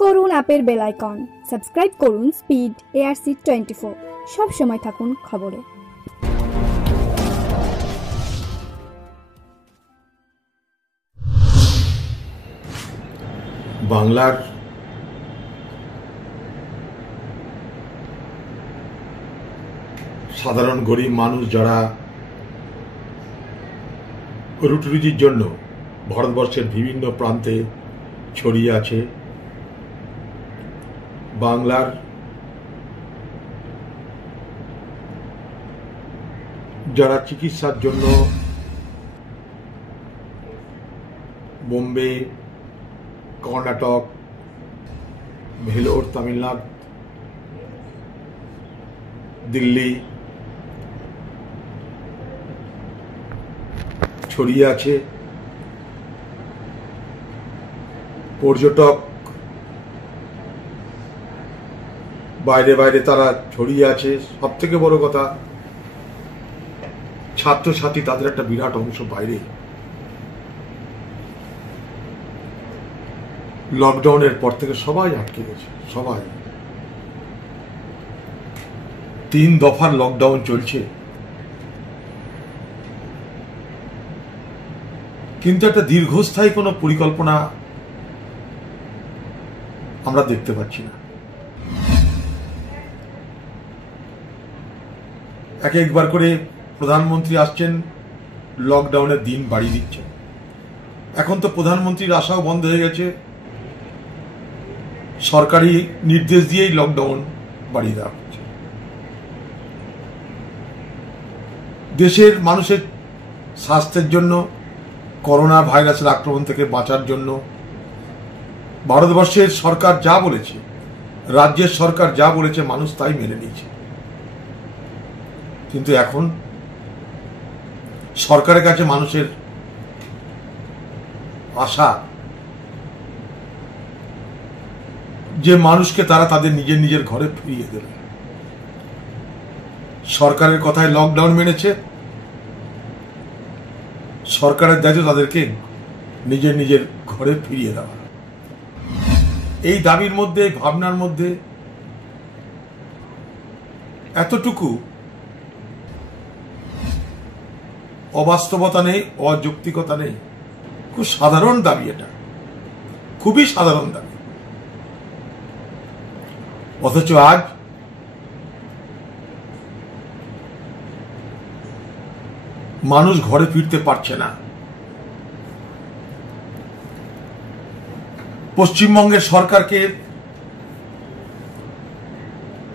করুন অ্যাপের bell icon, subscribe করুন স্পিড ARC24, সব সময় থাকুন খবরে। বাংলার সাধারণ গরিব মানুষ যারা রুটি রুজির জন্য ভারতবর্ষের বিভিন্ন প্রান্তে ছড়িয়ে আছে, বাংলার যারা চিকিৎসার জন্য বোম্বে, কর্ণাটক, ভেলোর, তামিলনাড়ু, দিল্লি ছড়িয়ে আছে, পর্যটক বাইরে বাইরে তারা ছড়িয়ে আছে, সব থেকে বড় কথা ছাত্রছাত্রী তাদের একটা বিরাট অংশ বাইরে। লকডাউনের পর থেকে সবাই আটকে গেছে, সবাই 3 দফার লকডাউন চলছে, কিন্তু একটা দীর্ঘস্থায়ী কোনো পরিকল্পনা আমরা দেখতে পাচ্ছি না। একবার করে প্রধানমন্ত্রী আসছেন, লকডাউনের দিন বাড়িয়ে দিচ্ছেন। এখন তো প্রধানমন্ত্রীর আশাও বন্ধ হয়ে গেছে, সরকারি নির্দেশ দিয়েই লকডাউন বাড়িয়ে দেওয়া হচ্ছে। দেশের মানুষের স্বাস্থ্যের জন্য, করোনা ভাইরাসের আক্রমণ থেকে বাঁচার জন্য ভারতবর্ষের সরকার যা বলেছে, রাজ্যের সরকার যা বলেছে, মানুষ তাই মেনে নিয়েছে। কিন্তু এখন সরকারের কাছে মানুষের আশা যে মানুষকে তারা তাদের নিজের নিজের ঘরে ফিরিয়ে দেবে। সরকারের কথায় লকডাউন মেনেছে, সরকারের দায়িত্ব তাদেরকে নিজের নিজের ঘরে ফিরিয়ে দেওয়া। এই দাবির মধ্যে, ভাবনার মধ্যে এতটুকু অবাস্তবতা নেই, অযৌক্তিকতা নেই। খুব সাধারণ দাবি, এটা খুবই সাধারণ দাবি, অথচ আজ মানুষ ঘরে ফিরতে পারছে না। পশ্চিমবঙ্গের সরকারকে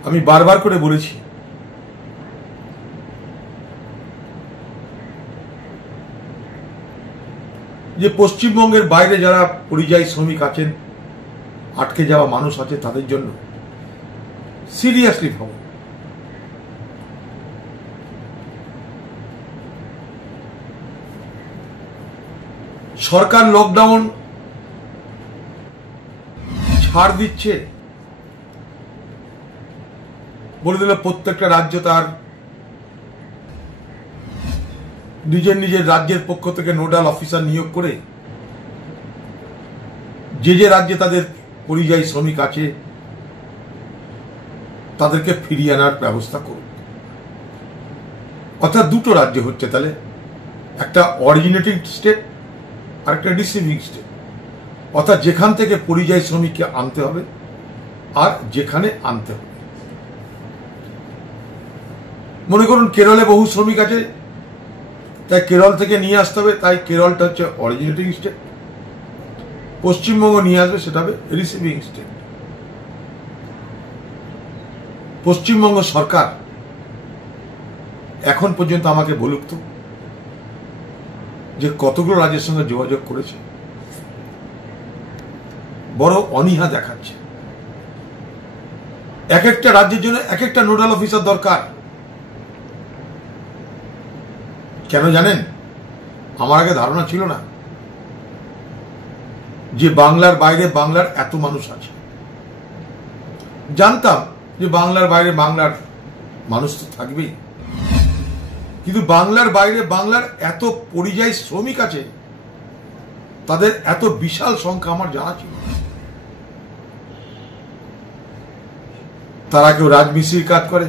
আমি বারবার করে বলেছি, যে পশ্চিমবঙ্গের বাইরে যারা পরিযায়ী শ্রমিক আছেন, আটকে যাওয়া মানুষ আছে, তাদের জন্য সিরিয়াসলি ভাবুন। সরকার লকডাউন ছাড় দিচ্ছে, বলে দিল প্রত্যেকটা রাজ্য তার নিজের নিজের রাজ্যের পক্ষ থেকে নোডাল অফিসার নিয়োগ করে যে যে রাজ্যে তাদের পরিযায়ী শ্রমিক আছে তাদেরকে ফিরিয়ে আনার ব্যবস্থা করুন। অর্থাৎ দুটো রাজ্য হচ্ছে তাহলে, একটা অরিজিনেটিং স্টেট আর একটা রিসিভিং স্টেট। অর্থাৎ যেখান থেকে পরিযায়ী শ্রমিককে আনতে হবে আর যেখানে আনতে হবে। মনে করুন কেরলে বহু শ্রমিক আছে, তাই কেরল থেকে নিয়ে আসতে হবে, তাই কেরলটা হচ্ছে অরিজিনেটিং স্টেট। পশ্চিমবঙ্গ নিয়ে আসবে, সেটা হবে রিসিভিং স্টেট। পশ্চিমবঙ্গ সরকার এখন পর্যন্ত আমাকে বলুক তো যে কতগুলো রাজ্যের সঙ্গে যোগাযোগ করেছে। বড় অনীহা দেখাচ্ছে। এক একটা রাজ্যের জন্য এক একটা নোডাল অফিসার দরকার। কেন জানেন? আমার আগে ধারণা ছিল না যে বাংলার বাইরে বাংলার এত মানুষ আছে। জানতাম যে বাংলার বাইরে বাংলার মানুষ তো থাকবেই, কিন্তু বাংলার বাইরে বাংলার এত পরিযায়ী শ্রমিক আছে, তাদের এত বিশাল সংখ্যা আমার জানা ছিল না। তারা কেউ রাজমিস্ত্রির কাজ করে,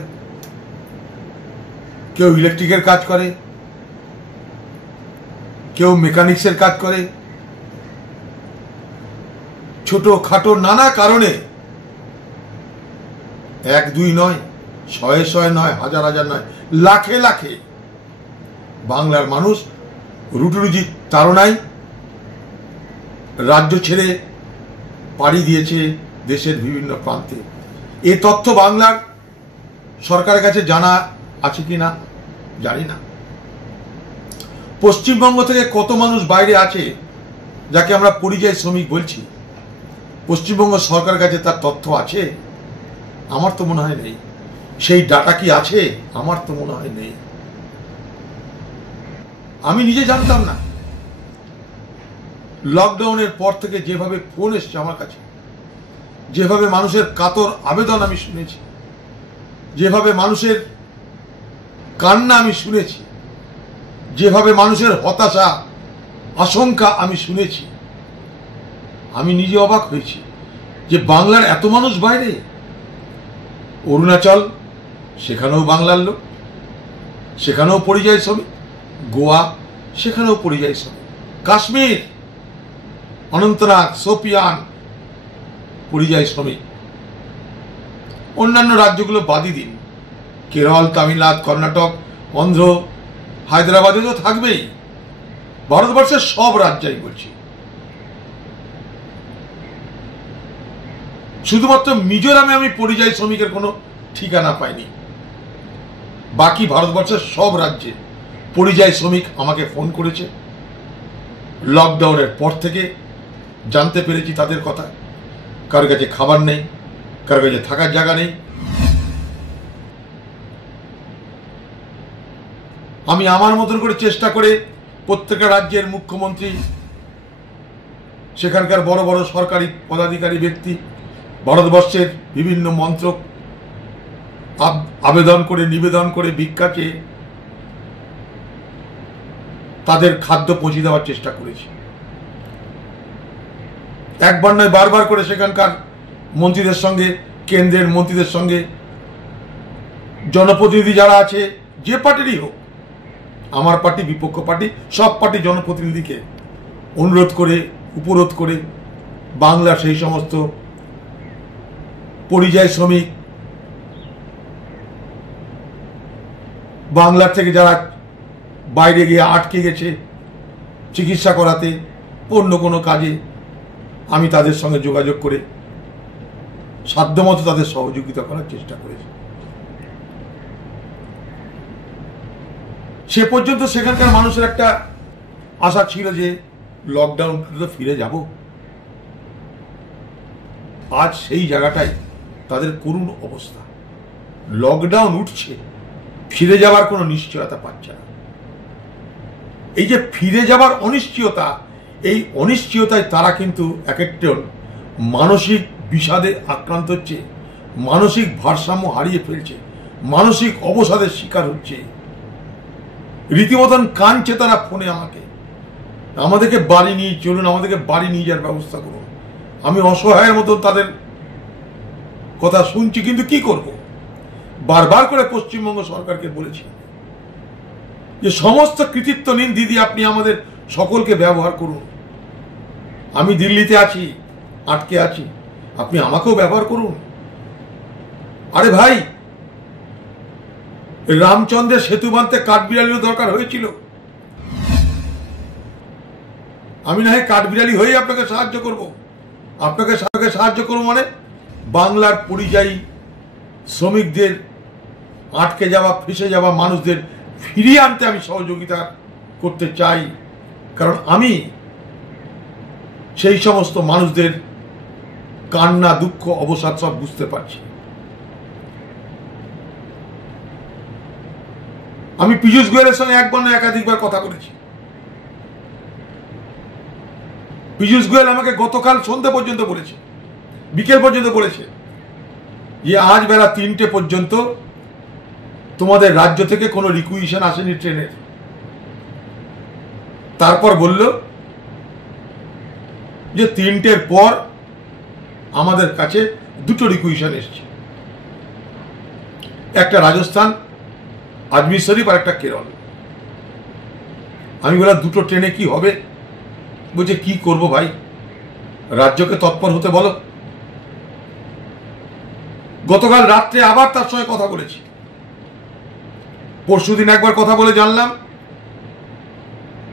কেউ ইলেকট্রিকের কাজ করে, কেউ মেকানিক্সের কাজ করে। ছোট খাটো নানা কারণে, এক দুই নয়, শয়ে শয়ে নয়, হাজার হাজার নয়, লাখে লাখে বাংলার মানুষ রুটিরুজির তাড়নায় রাজ্য ছেড়ে পাড়ি দিয়েছে দেশের বিভিন্ন প্রান্তে। এই তথ্য বাংলার সরকারের কাছে জানা আছে কিনা জানি না। পশ্চিমবঙ্গ থেকে কত মানুষ বাইরে আছে যাকে আমরা পরিযায়ী শ্রমিক বলছি, পশ্চিমবঙ্গ সরকারের কাছে তার তথ্য আছে? আমার তো মনে হয় নেই। সেই ডাটা কি আছে? আমার তো মনে হয় নেই। আমি নিজে জানতাম না। লকডাউনের পর থেকে যেভাবে ফোন এসছে আমার কাছে, যেভাবে মানুষের কাতর আবেদন আমি শুনেছি, যেভাবে মানুষের কান্না আমি শুনেছি, যেভাবে মানুষের হতাশা আশঙ্কা আমি শুনেছি, আমি নিজে অবাক হয়েছি যে বাংলার এত মানুষ বাইরে। অরুণাচল, সেখানেও বাংলার লোক, সেখানেও পরিযায়ী শ্রমিক। গোয়া, সেখানেও পরিযায়ী শ্রমিক। কাশ্মীর, অনন্তনাগ, সোপিয়ান, পরিযায়ী শ্রমিক। অন্যান্য রাজ্যগুলো বাদই দিন, কেরল, তামিলনাড়ু, কর্ণাটক, অন্ধ্র, হায়দ্রাবাদে তো থাকবেই। ভারতবর্ষের সব রাজ্যই বলছি। শুধুমাত্র মিজোরামে আমি পরিযায়ী শ্রমিকের কোনো ঠিকানা পাইনি। বাকি ভারতবর্ষের সব রাজ্যে পরিযায়ী শ্রমিক আমাকে ফোন করেছে। লকডাউনের পর থেকে জানতে পেরেছি তাদের কথা। কারোর কাছে খাবার নেই, কারোর কাছে থাকার জায়গা নেই। আমি আমার মতন করে চেষ্টা করে প্রত্যেকটা রাজ্যের মুখ্যমন্ত্রী, সেখানকার বড় বড় সরকারি পদাধিকারী ব্যক্তি, ভারতবর্ষের বিভিন্ন মন্ত্রক আবেদন করে, নিবেদন করে, ভিক্ষা চেয়ে তাদের খাদ্য পৌঁছে দেওয়ার চেষ্টা করেছি। একবার নয়, বারবার করে সেখানকার মন্ত্রীদের সঙ্গে, কেন্দ্রের মন্ত্রীদের সঙ্গে, জনপ্রতিনিধি যারা আছে, যে পার্টিরই হোক, আমার পার্টি, বিপক্ষ পার্টি, সব পার্টি জনপ্রতিনিধিকে অনুরোধ করে, উপরোধ করে বাংলার সেই সমস্ত পরিযায়ী শ্রমিক, বাংলার থেকে যারা বাইরে গিয়ে আটকে গেছে চিকিৎসা করাতে, অন্য কোনো কাজে, আমি তাদের সঙ্গে যোগাযোগ করে সাধ্যমতো তাদের সহযোগিতা করার চেষ্টা করেছি। সে পর্যন্ত সেখানকার মানুষের একটা আশা ছিল যে লকডাউন ফিরে যাব। আজ সেই জায়গাটাই তাদের করুণ অবস্থা। লকডাউন উঠছে, ফিরে যাওয়ার কোনো নিশ্চয়তা পাচ্ছে না। এই যে ফিরে যাবার অনিশ্চয়তা, এই অনিশ্চয়তায় তারা কিন্তু এক একজন মানসিক বিষাদে আক্রান্ত হচ্ছে, মানসিক ভারসাম্য হারিয়ে ফেলছে, মানসিক অবসাদের শিকার হচ্ছে। রীতিমতন কাঁদছে তারা ফোনে আমাকে, আমাদেরকে বাড়ি নিয়ে চলুন, আমাদেরকে বাড়ি নিয়ে যাওয়ার ব্যবস্থা করুন। আমি অসহায়ের মতো তাদের কথা শুনছি, কিন্তু কি করব? বারবার করে পশ্চিমবঙ্গ সরকারকে বলেছি যে সমস্ত কৃতিত্ব নিন দিদি, আপনি আমাদের সকলকে ব্যবহার করুন। আমি দিল্লিতে আছি, আটকে আছি, আপনি আমাকেও ব্যবহার করুন। আরে ভাই, রামচন্দ্রের সেতু বাঁধতে কাঠবিড়ালিরও দরকার হয়েছিল। আমি না হয় কাঠবিড়ালি হয়ে আপনাকে সাহায্য করব। আপনাকে সাহায্য করবো মানে বাংলার পরিযায়ী শ্রমিকদের, আটকে যাওয়া, ফেসে যাওয়া মানুষদের ফিরিয়ে আনতে আমি সহযোগিতা করতে চাই। কারণ আমি সেই সমস্ত মানুষদের কান্না, দুঃখ, অবসাদ সব বুঝতে পারছি। আমি পীযূষ গোয়েলের সঙ্গে একবার না একাধিকবার কথা বলেছি। পীযূষ গোয়েল আমাকে গতকাল সন্ধ্যা পর্যন্ত বলেছে, বিকেল পর্যন্ত বলেছে যে আজ বেলা 3টে পর্যন্ত তোমাদের রাজ্য থেকে কোনো রিকুইশন আসেনি ট্রেনের। তারপর বলল যে 3টের পর আমাদের কাছে 2টো রিকুইশন এসছে। একটা রাজস্থান, আজমির শরীফ আর একটা কেরল। আমি বললাম দুটো ট্রেনে কি হবে? বলছে কি করব ভাই, রাজ্যকে তৎপর হতে বলো। গতকাল রাত্রে আবার তার সঙ্গে কথা বলেছি, পরশুদিন একবার কথা বলে জানলাম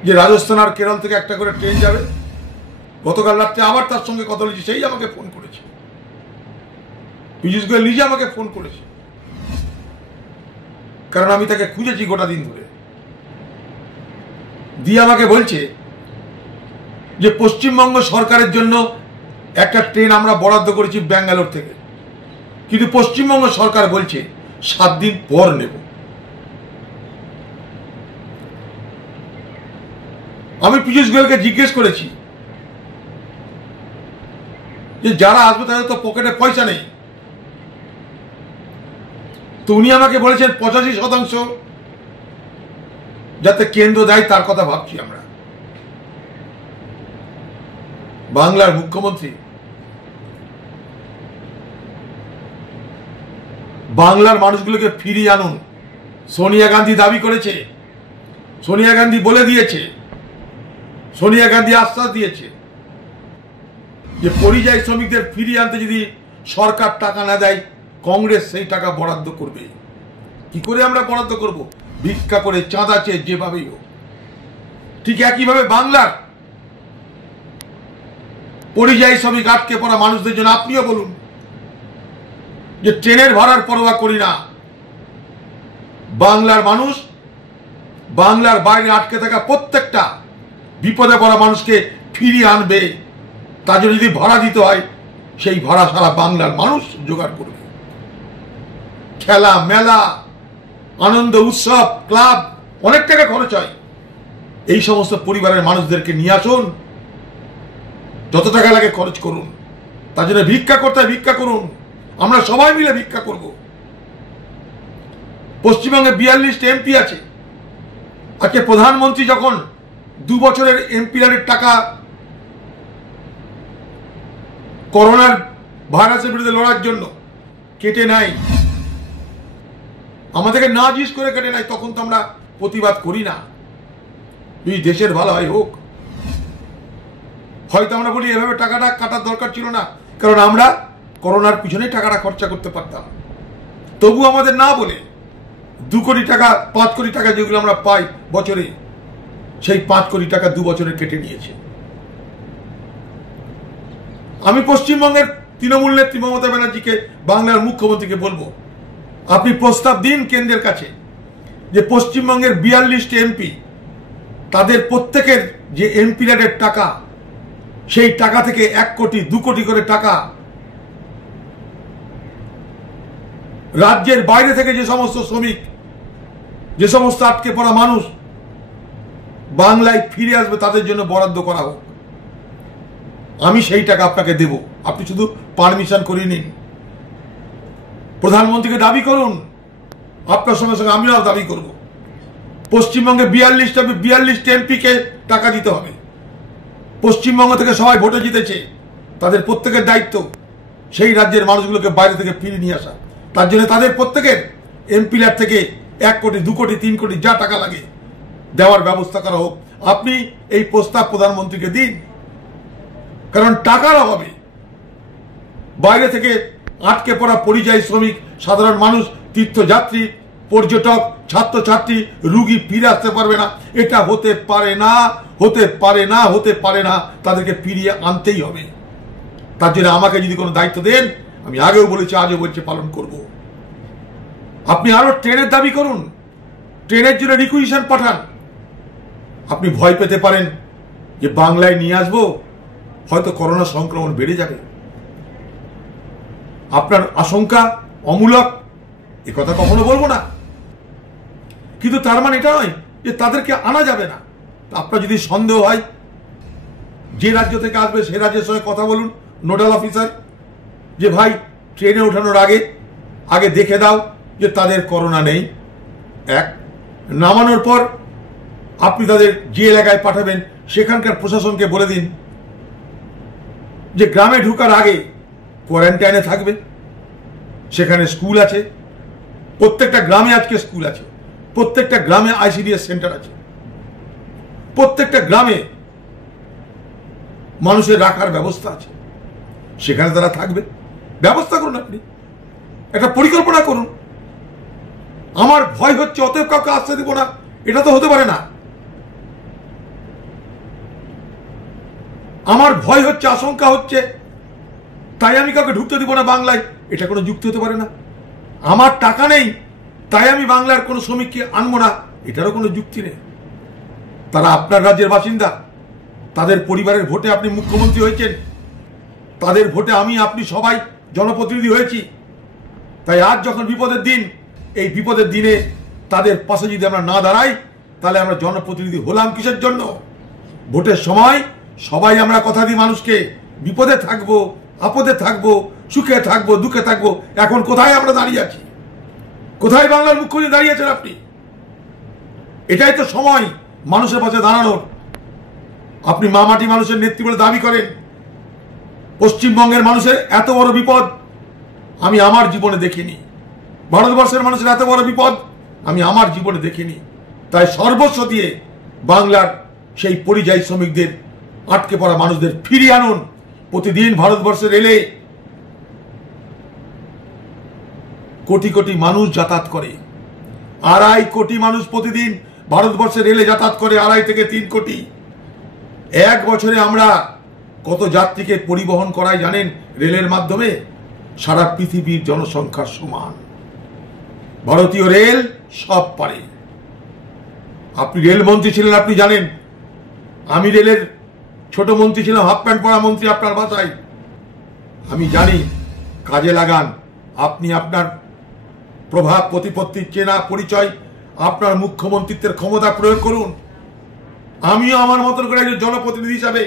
যে রাজস্থান আর কেরল থেকে একটা করে ট্রেন যাবে। গতকাল রাত্রে আবার তার সঙ্গে কথা বলেছি, সেই আমাকে ফোন করেছে, পীযূষ গোয়েল নিজে আমাকে ফোন করেছে, কারণ আমি তাকে খুঁজেছি গোটা দিন ধরে। দিয়ে আমাকে বলছে যে পশ্চিমবঙ্গ সরকারের জন্য একটা ট্রেন আমরা বরাদ্দ করেছি ব্যাঙ্গালোর থেকে, কিন্তু পশ্চিমবঙ্গ সরকার বলছে 7 দিন পর নেব। আমি পীযূষ গোয়েলকে জিজ্ঞেস করেছি যে যারা আসবে তাদের তো পকেটে পয়সা নেই, তো উনি আমাকে বলেছেন 85% যাতে কেন্দ্র দেয় তার কথা ভাবছি আমরা। বাংলার মুখ্যমন্ত্রী বাংলার মানুষগুলোকে ফিরিয়ে আনুন, সোনিয়া গান্ধী দাবি করেছে, সোনিয়া গান্ধী বলে দিয়েছে, সোনিয়া গান্ধী আশ্বাস দিয়েছে যে পরিযায়ী শ্রমিকদের ফিরিয়ে আনতে যদি সরকার টাকা না দেয় কংগ্রেস সেই টাকা বরাদ্দ করবে। কি করে আমরা বরাদ্দ করব? ভিক্ষা করে, চাঁদা চেয়ে, যেভাবেই হোক। ঠিক একইভাবে বাংলার পরিযায়ী শ্রমিক আটকে পড়া মানুষদের জন্য আপনিও বলুন যে ট্রেনের ভাড়ার পরোয়া করি না, বাংলার মানুষ, বাংলার বাইরে আটকে থাকা প্রত্যেকটা বিপদে পড়া মানুষকে ফিরিয়ে আনবে। তার জন্য যদি ভাড়া দিতে হয় সেই ভাড়া সারা বাংলার মানুষ জোগাড় করবে। খেলা, মেলা, আনন্দ উৎসব, ক্লাব, অনেক টাকা খরচ হয়। এই সমস্ত পরিবারের মানুষদেরকে নিয়ে আসুন, যত টাকা লাগে খরচ করুন। তার জন্য ভিক্ষা করতে হয়, ভিক্ষা করুন, আমরা সবাই মিলে ভিক্ষা করব। পশ্চিমবঙ্গে 42টা এমপি আছে। আজকে প্রধানমন্ত্রী যখন 2 বছরের এমপিআরের টাকা করোনার ভাইরাসের বিরুদ্ধে লড়ার জন্য কেটে নেয়, আমাদেরকে না জিজ্ঞেস করে কেটে নেয়, তখন তো আমরা প্রতিবাদ করি না। এই দেশের ভালো হয় হোক, হয়তো আমরা বলি এভাবে টাকাটা কাটার দরকার ছিল না, কারণ আমরা করোনার পিছনে টাকাটা খরচা করতে পারতাম। তবু আমাদের না বলে 2 কোটি টাকা, 5 কোটি টাকা যেগুলো আমরা পাই বছরে, সেই 5 কোটি টাকা 2 বছরে কেটে নিয়েছে। আমি পশ্চিমবঙ্গের তৃণমূল নেত্রী মমতা ব্যানার্জিকে, বাংলার মুখ্যমন্ত্রীকে বলবো, আপনি প্রস্তাব দিন কেন্দ্রের কাছে যে পশ্চিমবঙ্গের 42টা এমপি, তাদের প্রত্যেকের যে এমপিআরের টাকা, সেই টাকা থেকে 1 কোটি 2 কোটি করে টাকা রাজ্যের বাইরে থেকে যে সমস্ত শ্রমিক, যে সমস্ত আটকে পড়া মানুষ বাংলায় ফিরে আসবে, তাদের জন্য বরাদ্দ করা হোক। আমি সেই টাকা আপনাকে দেব, আপনি শুধু পারমিশন করে নিন। প্রধানমন্ত্রীকে দাবি করুন, আপনার সঙ্গে সঙ্গে আমিও দাবি করব। পশ্চিমবঙ্গে 42টা এমপিকে টাকা দিতে হবে। পশ্চিমবঙ্গ থেকে সবাই ভোটে জিতেছে, তাদের প্রত্যেকের দায়িত্ব সেই রাজ্যের মানুষগুলোকে বাইরে থেকে ফিরিয়ে নিয়ে আসা। তার জন্য তাদের প্রত্যেকের এমপিআর থেকে 1 কোটি 2 কোটি 3 কোটি যা টাকা লাগে দেওয়ার ব্যবস্থা করা হোক। আপনি এই প্রস্তাব প্রধানমন্ত্রীকে দিন, কারণ টাকার অভাবে বাইরে থেকে আটকে পড়া পরিযায়ী শ্রমিক, সাধারণ মানুষ, তীর্থযাত্রী, পর্যটক, ছাত্রছাত্রী, রুগী ফিরে আসতে পারবে না। এটা হতে পারে না, হতে পারে না, হতে পারে না। তাদেরকে ফিরিয়ে আনতেই হবে। তার জন্য আমাকে যদি কোনো দায়িত্ব দেন, আমি আগেও বলেছি, আজও বলছি, পালন করব। আপনি আরো ট্রেনের দাবি করুন, ট্রেনের জন্য রিকুইজিশন পাঠান। আপনি ভয় পেতে পারেন যে বাংলায় নিয়ে আসবো, হয়তো করোনা সংক্রমণ বেড়ে যাবে। আপনার আশঙ্কা অমূলক, এ কথা কখনো বলবো না, কিন্তু তার মানে এটা নয় যে তাদেরকে আনা যাবে না। আপনার যদি সন্দেহ হয়, যে রাজ্য থেকে আসবে সে রাজ্যের সঙ্গে কথা বলুন, নোডাল অফিসার, যে ভাই ট্রেনে ওঠানোর আগে দেখে দাও যে তাদের করোনা নেই। নামানোর পর আপনি তাদের যে এলাকায় পাঠাবেন সেখানকার প্রশাসনকে বলে দিন যে গ্রামে ঢুকার আগে কোয়ারেন্টাইনে থাকবে, সেখানে স্কুল আছে, প্রত্যেকটা গ্রামে আজকে স্কুল আছে, প্রত্যেকটা গ্রামে আইসিডিএস সেন্টার আছে, প্রত্যেকটা গ্রামে মানুষের রাখার ব্যবস্থা আছে, সেখানে তারা থাকবে। ব্যবস্থা করুন, আপনি একটা পরিকল্পনা করুন। আমার ভয় হচ্ছে অতএব কাউকে আসতে দিব না, এটা তো হতে পারে না। আমার ভয় হচ্ছে, আশঙ্কা হচ্ছে, তাই আমি কাউকে ঢুকতে দিব না বাংলায়, এটা কোনো যুক্তি হতে পারে না। আমার টাকা নেই তাই আমি বাংলার কোনো শ্রমিককে আনবো না, এটারও কোনো যুক্তি নেই। তারা আপনার রাজ্যের বাসিন্দা, তাদের পরিবারের ভোটে আপনি মুখ্যমন্ত্রী হয়েছেন, তাদের ভোটে আমি আপনি সবাই জনপ্রতিনিধি হয়েছি। তাই আজ যখন বিপদের দিন, এই বিপদের দিনে তাদের পাশে যদি আমরা না দাঁড়াই, তাহলে আমরা জনপ্রতিনিধি হলাম কিসের জন্য? ভোটের সময় সবাই আমরা কথা দিই মানুষকে, বিপদে থাকবো, আপদে থাকবো, সুখে থাকবো, দুঃখে থাকবো। এখন কোথায় আমরা দাঁড়িয়ে আছি? কোথায় বাংলার মুখ্যমন্ত্রী দাঁড়িয়েছেন আপনি? এটাই তো সময় মানুষের পাশে দাঁড়ানোর। আপনি মামাটি মানুষের নেতৃত্ব বলে দাবি করেন। পশ্চিমবঙ্গের মানুষের এত বড় বিপদ আমি আমার জীবনে দেখিনি, ভারতবর্ষের মানুষের এত বড় বিপদ আমি আমার জীবনে দেখিনি। তাই সর্বস্ব দিয়ে বাংলার সেই পরিযায়ী শ্রমিকদের, আটকে পড়া মানুষদের ফিরিয়ে আনুন। প্রতিদিন ভারতবর্ষের রেলে কোটি কোটি মানুষ যাতায়াত করে, 2.5 কোটি মানুষ প্রতিদিন ভারতবর্ষের রেলে যাতায়াত করে, 2.5 থেকে 3 কোটি। এক বছরে আমরা কত যাত্রীকে পরিবহন করাই জানেন? রেলের মাধ্যমে সারা পৃথিবীর জনসংখ্যার সমান। ভারতীয় রেল সব পারে। আপনি রেলমন্ত্রী ছিলেন, আপনি জানেন। আমি রেলের ছোট মন্ত্রী ছিলাম, হাফ প্যান্ট পরা মন্ত্রী আপনার ভাষায়। আমি জানি, কাজে লাগান। আপনি আপনার প্রভাব, প্রতিপত্তি, চেনা পরিচয়, আপনার মুখ্যমন্ত্রীত্বের ক্ষমতা প্রয়োগ করুন। আমিও আমার মতন করে একজন জনপ্রতিনিধি হিসাবে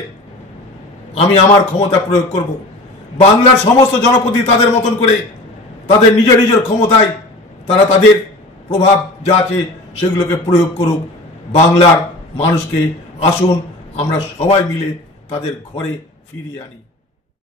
আমি আমার ক্ষমতা প্রয়োগ করব। বাংলার সমস্ত জনপ্রতিনিধি তাদের মতন করে, তাদের নিজের নিজের ক্ষমতায় তারা তাদের প্রভাব যা আছে সেগুলোকে প্রয়োগ করুক। বাংলার মানুষকে আসুন আমরা সবাই মিলে তাদের ঘরে ফিরিয়ে আনি।